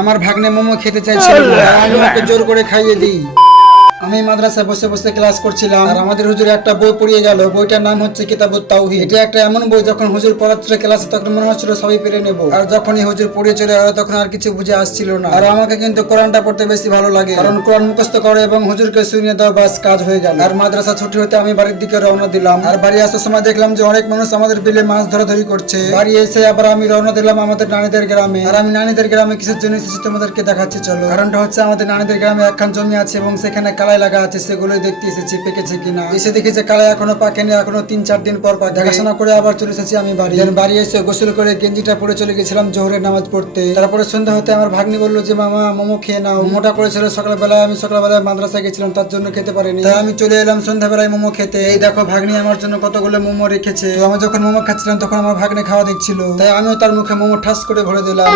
আমার ভাগ্নে মোমো খেতে চাইছিল না, আমি ওকে জোর করে খাইয়ে দিই। আমি মাদ্রাসায় বসে বসে ক্লাস করছিলাম আর আমাদের হুজুর একটা বই পড়িয়ে গেল। বইটার নাম হচ্ছে কিতাবুত তাওহীদ। এটা একটা এমন বই, যখন হুজুর পড়াচ্ছিল ক্লাসে তখন মনে হচ্ছিল সবই পেরে নেব, আর যখনই হুজুর পড়িয়ে চলে গেল তখন আর কিছু বুঝে আসছিল না। আর আমাকে কিন্তু কোরআনটা পড়তে বেশি ভালো লাগে, কারণ কোরআন মুখস্থ করে এবং হুজুরকে শুনিয়ে দাও, বাস কাজ হয়ে গেল। আর মাদ্রাসা ছুটি হতে আমি বাড়ির দিকে রওনা দিলাম। আর বাড়ি আসার সময় দেখলাম যে অনেক মানুষ আমাদের বিলে মাছ ধরাধরি করছে। বাড়ি এসে আবার আমি রওনা দিলাম আমাদের নানিদের গ্রামে। আর আমি নানিদের গ্রামে কিসের জন্য এসেছি তোমাদেরকে দেখাচ্ছি চলো। কারণটা হচ্ছে আমাদের নানিদের গ্রামে একখান জমি আছে এবং সেখানে কালাই লাগা আছে, সেগুলো দেখতে এসেছি পেকেছে কিনা। এসে দেখি যে কালাই এখনো পাকেনি, এখনো 3-4 দিন পর পাকে। দেখাশোনা করে আবার চলে এসেছি আমি বাড়ি। বাড়ি এসে গোসল করে গেঞ্জিটা পরে চলে গেছিলাম জোহরের নামাজ পড়তে। তারপরে সন্ধ্যা হতে আমার ভাগ্নি বললো যে মামা মোমো খেয়ে নাও। মোমোটা করেছিল সকালবেলায়, আমি সকালবেলায় মাদ্রাসায় গেছিলাম তার জন্য খেতে পারিনি, তাই আমি চলে এলাম সন্ধ্যাবেলায় মোমো খেতে। এই দেখো ভাগ্নি আমার জন্য কতগুলো মোমো রেখেছে। তো আমি যখন মোমো খাচ্ছিলাম তখন আমার ভাগ্নে খাওয়া দেখছিল, তাই আমিও তার মুখে মোমো ঠাস করে ভরে দিলাম।